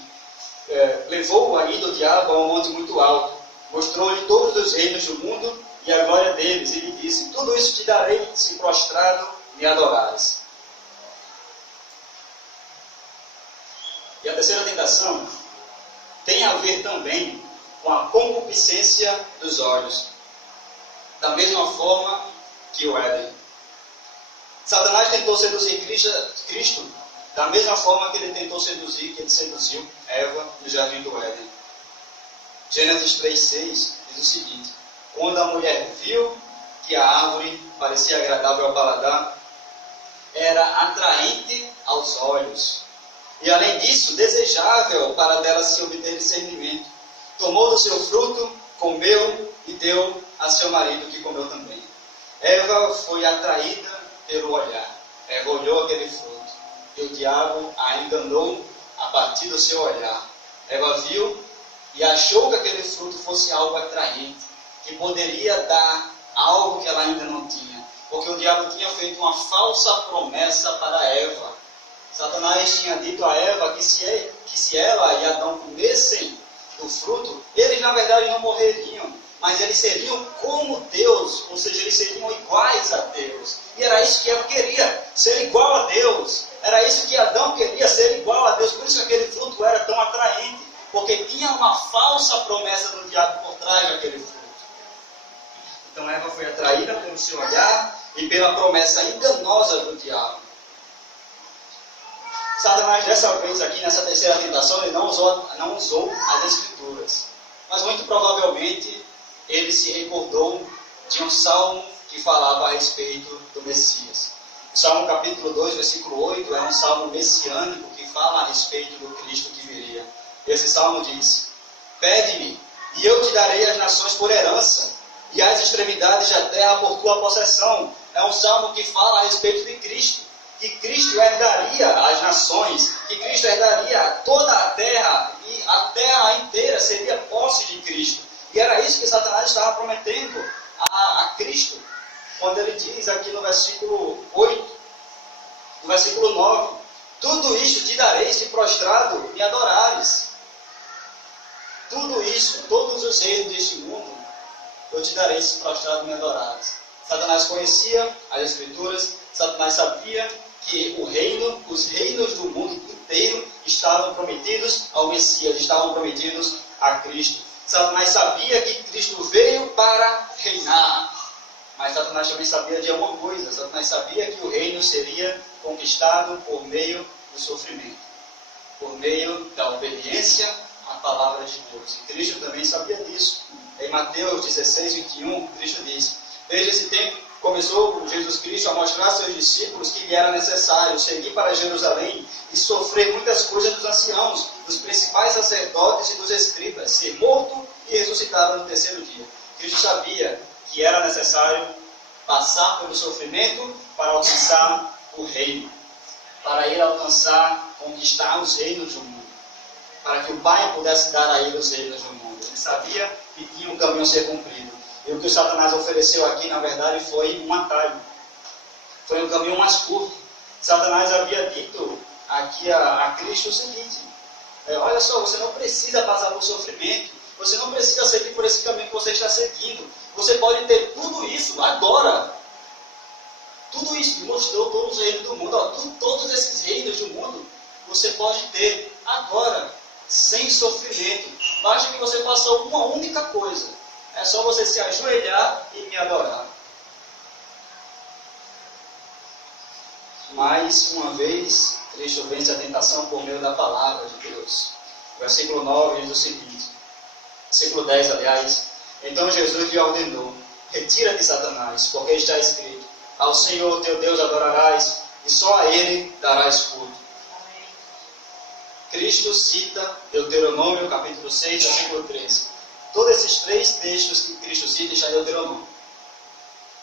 levou ainda o diabo a um monte muito alto, mostrou-lhe todos os reinos do mundo e a glória deles, e lhe disse: tudo isso te darei se prostrado me adorares. E a terceira tentação tem a ver também com a concupiscência dos olhos, da mesma forma que o Éden. Satanás tentou seduzir Cristo da mesma forma que ele seduziu Eva no jardim do Éden. Gênesis 3,6 diz o seguinte: quando a mulher viu que a árvore parecia agradável ao paladar, era atraente aos olhos, e além disso, desejável para dela se obter discernimento, tomou do seu fruto, comeu e deu a seu marido, que comeu também. Eva foi atraída pelo olhar. Eva olhou aquele fruto, e o diabo a enganou a partir do seu olhar. Eva viu e achou que aquele fruto fosse algo atraente, que poderia dar algo que ela ainda não tinha, porque o diabo tinha feito uma falsa promessa para Eva. Satanás tinha dito a Eva que se ela e Adão comessem do fruto, eles na verdade não morreriam, mas eles seriam como Deus, ou seja, eles seriam iguais a Deus. E era isso que Eva queria, ser igual a Deus. Era isso que Adão queria, ser igual a Deus. Por isso que aquele fruto era tão atraente, porque tinha uma falsa promessa do diabo por trás daquele fruto. Então Eva foi atraída pelo seu olhar e pela promessa enganosa do diabo. Satanás, dessa vez aqui, nessa terceira tentação, ele não usou as Escrituras. Mas muito provavelmente ele se recordou de um salmo que falava a respeito do Messias. O Salmo capítulo 2, versículo 8, é um salmo messiânico que fala a respeito do Cristo que viria. Esse salmo diz: pede-me, e eu te darei as nações por herança, e as extremidades da terra por tua possessão. É um salmo que fala a respeito de Cristo, que Cristo herdaria as nações, que Cristo herdaria toda a terra, e a terra inteira seria posse de Cristo. E era isso que Satanás estava prometendo a Cristo, quando ele diz aqui no versículo 8, no versículo 9, tudo isto te darei se prostrado me adorares. Tudo isso, todos os reinos deste mundo, eu te darei se prostrado me adorares. Satanás conhecia as Escrituras, Satanás sabia que os reinos do mundo inteiro estavam prometidos ao Messias, estavam prometidos a Cristo. Satanás sabia que Cristo veio para reinar. Mas Satanás também sabia de uma coisa: Satanás sabia que o reino seria conquistado por meio do sofrimento, por meio da obediência à palavra de Deus. E Cristo também sabia disso. Em Mateus 16, 21, Cristo diz: desde esse tempo começou Jesus Cristo a mostrar a seus discípulos que lhe era necessário seguir para Jerusalém e sofrer muitas coisas dos anciãos, dos principais sacerdotes e dos escribas, ser morto e ressuscitado no terceiro dia. Cristo sabia que era necessário passar pelo sofrimento para alcançar o reino, para ir alcançar, conquistar os reinos do mundo, para que o Pai pudesse dar a ele os reinos do mundo. Ele sabia que tinha um caminho a ser cumprido. E o que o Satanás ofereceu aqui, na verdade, foi um atalho. Foi um caminho mais curto. Satanás havia dito aqui a Cristo o seguinte: olha só, você não precisa passar por sofrimento, você não precisa seguir por esse caminho que você está seguindo. Você pode ter tudo isso agora. Tudo isso, mostrou todos os reinos do mundo. Todos esses reinos do mundo, você pode ter agora, sem sofrimento. Basta que você faça uma única coisa. É só você se ajoelhar e me adorar. Mais uma vez, Cristo vence a tentação por meio da palavra de Deus. Versículo 9 diz o seguinte, versículo 10, aliás: então Jesus lhe ordenou: retira-te, Satanás, porque está escrito: ao Senhor teu Deus adorarás, e só a Ele darás culto. Cristo cita Deuteronômio, capítulo 6, versículo 13. Todos esses três textos que Cristo cita estão em Deuteronômio,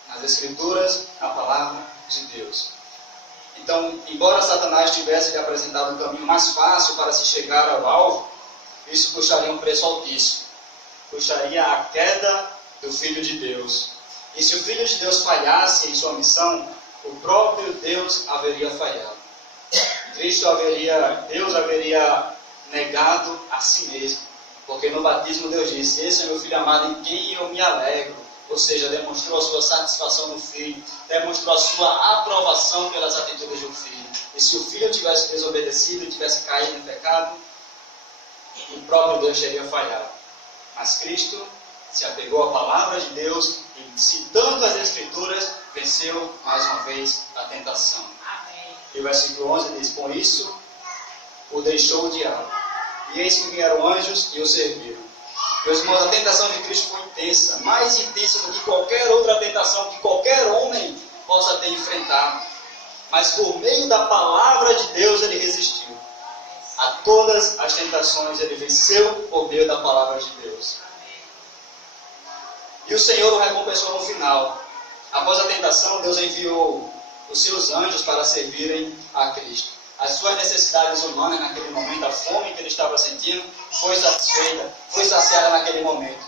nas Escrituras, a palavra de Deus. Então, embora Satanás tivesse lhe apresentado um caminho mais fácil para se chegar ao alvo, isso custaria um preço altíssimo. Custaria a queda do Filho de Deus. E se o Filho de Deus falhasse em sua missão, o próprio Deus haveria falhado. Deus haveria negado a si mesmo. Porque no batismo Deus disse: esse é meu Filho amado em quem eu me alegro. Ou seja, demonstrou a sua satisfação no Filho, demonstrou a sua aprovação pelas atitudes do Filho. E se o Filho tivesse desobedecido, tivesse caído em pecado, o próprio Deus teria falhado. Mas Cristo se apegou à palavra de Deus e, citando as Escrituras, venceu mais uma vez a tentação. Amém. E o versículo 11 diz: com isso o deixou o diabo, e eis que vieram anjos e o serviram. Meus irmãos, a tentação de Cristo foi intensa, mais intensa do que qualquer outra tentação que qualquer homem possa ter enfrentado. Mas por meio da palavra de Deus ele resistiu. A todas as tentações ele venceu por meio da palavra de Deus. E o Senhor o recompensou no final. Após a tentação, Deus enviou os seus anjos para servirem a Cristo. As suas necessidades humanas naquele momento, a fome que ele estava sentindo, foi satisfeita, foi saciada naquele momento.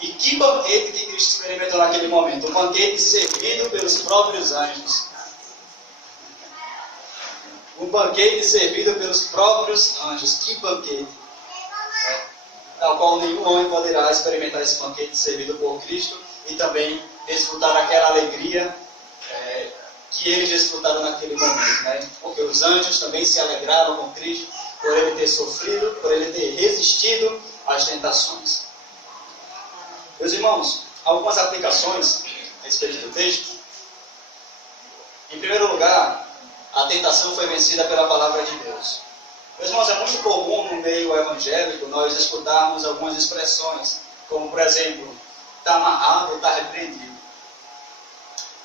E que banquete que Cristo experimentou naquele momento? Um banquete servido pelos próprios anjos. Um banquete servido pelos próprios anjos. Que banquete! Tal qual nenhum homem poderá experimentar esse banquete servido por Cristo e também desfrutar daquela alegria que eles desfrutaram naquele momento, né? Porque os anjos também se alegraram com Cristo por ele ter sofrido, por ele ter resistido às tentações. Meus irmãos, algumas aplicações a respeito do texto. Em primeiro lugar, a tentação foi vencida pela palavra de Deus. Meus irmãos, é muito comum no meio evangélico nós escutarmos algumas expressões, como por exemplo, está amarrado ou está repreendido.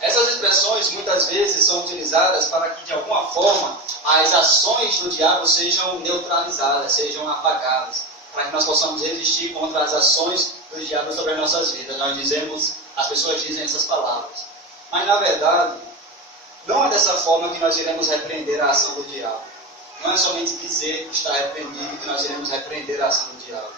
Essas expressões muitas vezes são utilizadas para que de alguma forma as ações do diabo sejam neutralizadas, sejam apagadas, para que nós possamos resistir contra as ações do diabo sobre as nossas vidas. As pessoas dizem essas palavras. Mas na verdade, não é dessa forma que nós iremos repreender a ação do diabo. Não é somente dizer que está repreendido que nós iremos repreender a ação do diabo.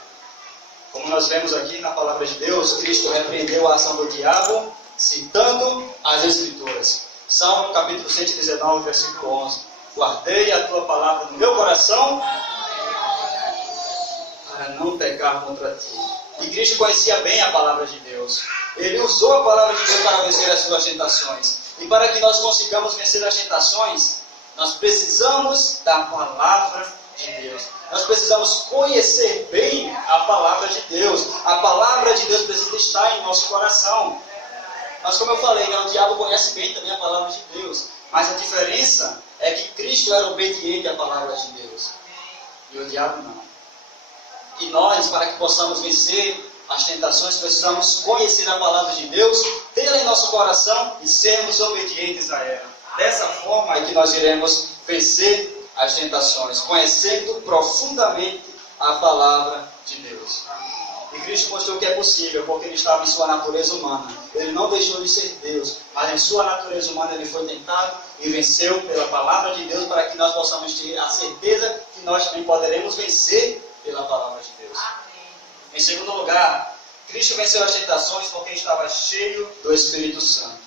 Como nós vemos aqui na palavra de Deus, Cristo repreendeu a ação do diabo, citando as Escrituras. Salmo capítulo 119, versículo 11. Guardei a tua palavra no meu coração para não pecar contra ti. E Cristo conhecia bem a palavra de Deus. Ele usou a palavra de Deus para vencer as suas tentações. E para que nós consigamos vencer as tentações, nós precisamos da palavra de Deus. Nós precisamos conhecer bem a palavra de Deus. A palavra de Deus precisa estar em nosso coração. Mas como eu falei, o diabo conhece bem também a palavra de Deus. Mas a diferença é que Cristo era obediente à palavra de Deus. E o diabo não. E nós, para que possamos vencer as tentações, precisamos conhecer a palavra de Deus, tê-la em nosso coração e sermos obedientes a ela. Dessa forma é que nós iremos vencer as tentações, conhecendo profundamente a palavra de Deus. E Cristo mostrou que é possível, porque ele estava em sua natureza humana. Ele não deixou de ser Deus, mas em sua natureza humana ele foi tentado e venceu pela palavra de Deus, para que nós possamos ter a certeza que nós também poderemos vencer pela palavra de Deus. Em segundo lugar, Cristo venceu as tentações porque estava cheio do Espírito Santo.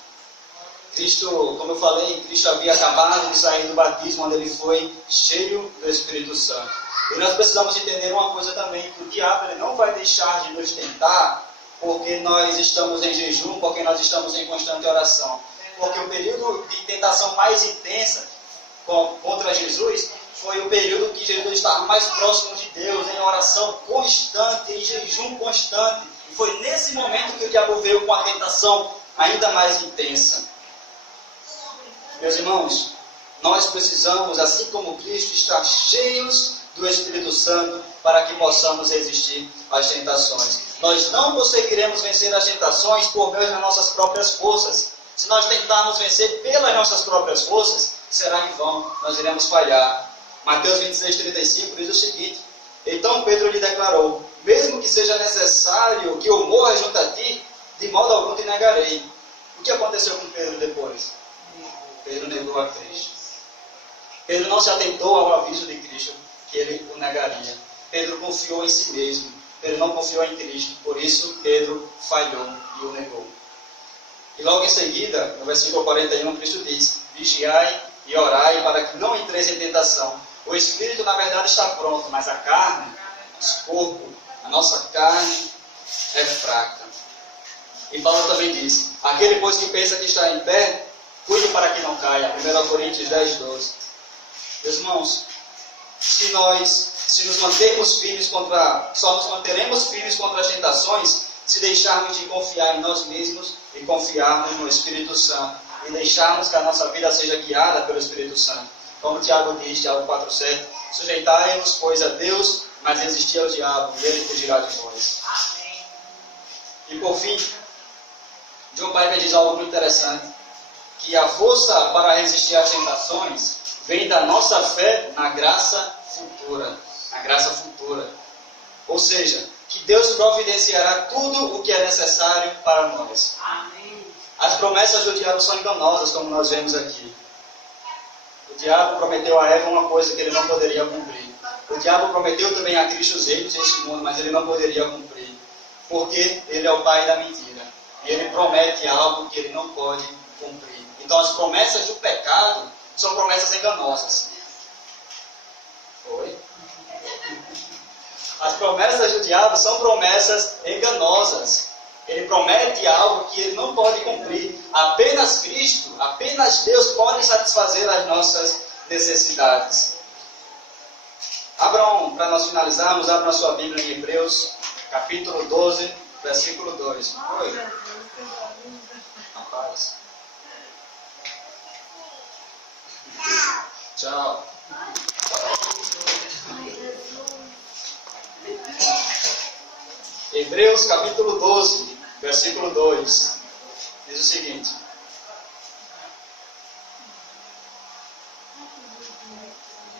Cristo, como eu falei, Cristo havia acabado de sair do batismo, onde ele foi cheio do Espírito Santo. E nós precisamos entender uma coisa também, que o diabo ele não vai deixar de nos tentar porque nós estamos em jejum, porque nós estamos em constante oração. Porque o período de tentação mais intensa contra Jesus foi o período que Jesus estava mais próximo de Deus, em oração constante, em jejum constante. E foi nesse momento que o diabo veio com a tentação ainda mais intensa. Meus irmãos, nós precisamos, assim como Cristo, estar cheios do Espírito Santo para que possamos resistir às tentações. Nós não conseguiremos vencer as tentações por meio das nossas próprias forças. Se nós tentarmos vencer pelas nossas próprias forças, será em vão, nós iremos falhar. Mateus 26:35 diz o seguinte: então Pedro lhe declarou: mesmo que seja necessário que eu morra junto a ti, de modo algum te negarei. O que aconteceu com Pedro depois? Pedro negou a Cristo. Pedro não se atentou ao aviso de Cristo que ele o negaria. Pedro confiou em si mesmo. Pedro não confiou em Cristo. Por isso Pedro falhou e o negou. E logo em seguida, no versículo 41, Cristo diz: vigiai e orai para que não entreis em tentação. O espírito, na verdade, está pronto, mas a carne, nosso corpo, a nossa carne é fraca. E Paulo também diz: aquele, pois, que pensa que está em pé, cuide para que não caia. 1 Coríntios 10:12. Meus irmãos, se nos mantermos firmes só nos manteremos firmes contra as tentações se deixarmos de confiar em nós mesmos e confiarmos no Espírito Santo e deixarmos que a nossa vida seja guiada pelo Espírito Santo. Como Tiago diz, Tiago 4:7, sujeitai-vos, pois, a Deus, mas resisti ao diabo, e ele fugirá de vós. Amém. E por fim, John Piper diz algo muito interessante, que a força para resistir às tentações vem da nossa fé na graça futura. Na graça futura. Ou seja, que Deus providenciará tudo o que é necessário para nós. Amém. As promessas do diabo são enganosas, como nós vemos aqui. O diabo prometeu a Eva uma coisa que ele não poderia cumprir. O diabo prometeu também a Cristo os reinos deste mundo, mas ele não poderia cumprir. Porque ele é o pai da mentira. E ele promete algo que ele não pode cumprir. Então as promessas do pecado são promessas enganosas. Oi? As promessas do diabo são promessas enganosas. Ele promete algo que ele não pode cumprir. Apenas Cristo, apenas Deus pode satisfazer as nossas necessidades. Abram, para nós finalizarmos, abram a sua Bíblia em Hebreus, capítulo 12, versículo 2. Oi? Rapaz. Tchau. Hebreus capítulo 12, versículo 2, diz o seguinte: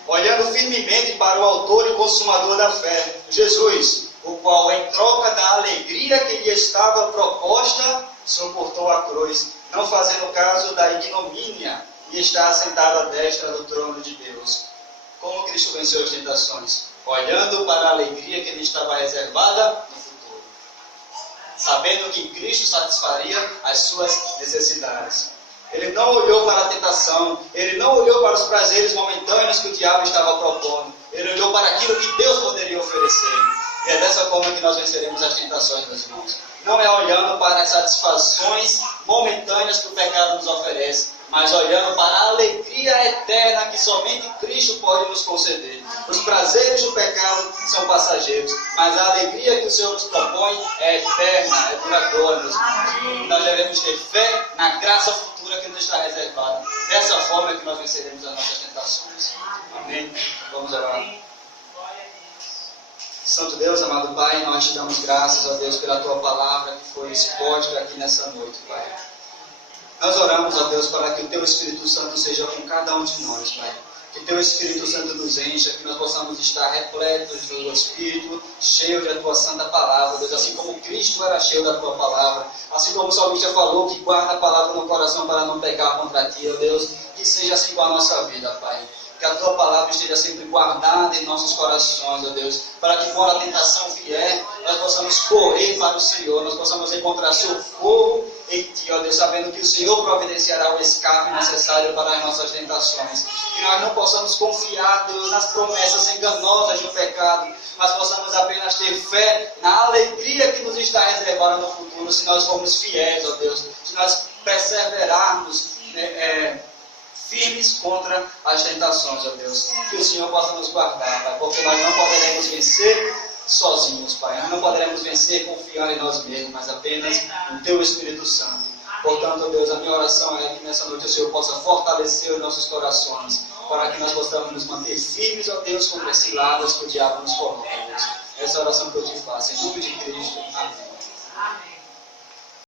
olhando firmemente para o autor e consumador da fé, Jesus, o qual, em troca da alegria que lhe estava proposta, suportou a cruz, não fazendo caso da ignomínia, e está assentado à destra do trono de Deus. Como Cristo venceu as tentações? Olhando para a alegria que lhe estava reservada no futuro, sabendo que Cristo satisfaria as suas necessidades. Ele não olhou para a tentação, ele não olhou para os prazeres momentâneos que o diabo estava propondo, ele olhou para aquilo que Deus poderia oferecer. E é dessa forma que nós venceremos as tentações, meus irmãos. Não é olhando para as satisfações momentâneas que o pecado nos oferece, mas olhando para a alegria eterna que somente Cristo pode nos conceder. Os prazeres do pecado são passageiros, mas a alegria que o Senhor nos propõe é eterna, é duradoura. Nós devemos ter fé na graça futura que nos está reservada. Dessa forma é que nós venceremos as nossas tentações. Amém? Vamos orar. Santo Deus, amado Pai, nós te damos graças, ó Deus, pela Tua palavra que foi exposta aqui nessa noite, Pai. Nós oramos, ó Deus, para que o Teu Espírito Santo seja com cada um de nós, Pai. Que Teu Espírito Santo nos encha, que nós possamos estar repletos do Teu Espírito, cheio da Tua Santa Palavra, Deus, assim como Cristo era cheio da Tua Palavra, assim como o salmista falou, que guarda a palavra no coração para não pecar contra Ti, ó Deus, que seja assim com a nossa vida, Pai. Que a Tua palavra esteja sempre guardada em nossos corações, ó Deus, para que quando a tentação vier, nós possamos correr para o Senhor, nós possamos encontrar socorro em Ti, ó Deus, sabendo que o Senhor providenciará o escape necessário para as nossas tentações. Que nós não possamos confiar, Deus, nas promessas enganosas do pecado, mas possamos apenas ter fé na alegria que nos está reservada no futuro, se nós formos fiéis, ó Deus, se nós perseverarmos, firmes contra as tentações, ó Deus. Que o Senhor possa nos guardar, Pai, porque nós não poderemos vencer sozinhos, Pai. Nós não poderemos vencer confiando em nós mesmos, mas apenas no Teu Espírito Santo. Portanto, ó Deus, a minha oração é que nessa noite o Senhor possa fortalecer os nossos corações, para que nós possamos nos manter firmes, ó Deus, contra as ciladas que o diabo nos coloca, Deus. Essa é a oração que eu te faço, em nome de Cristo. Amém.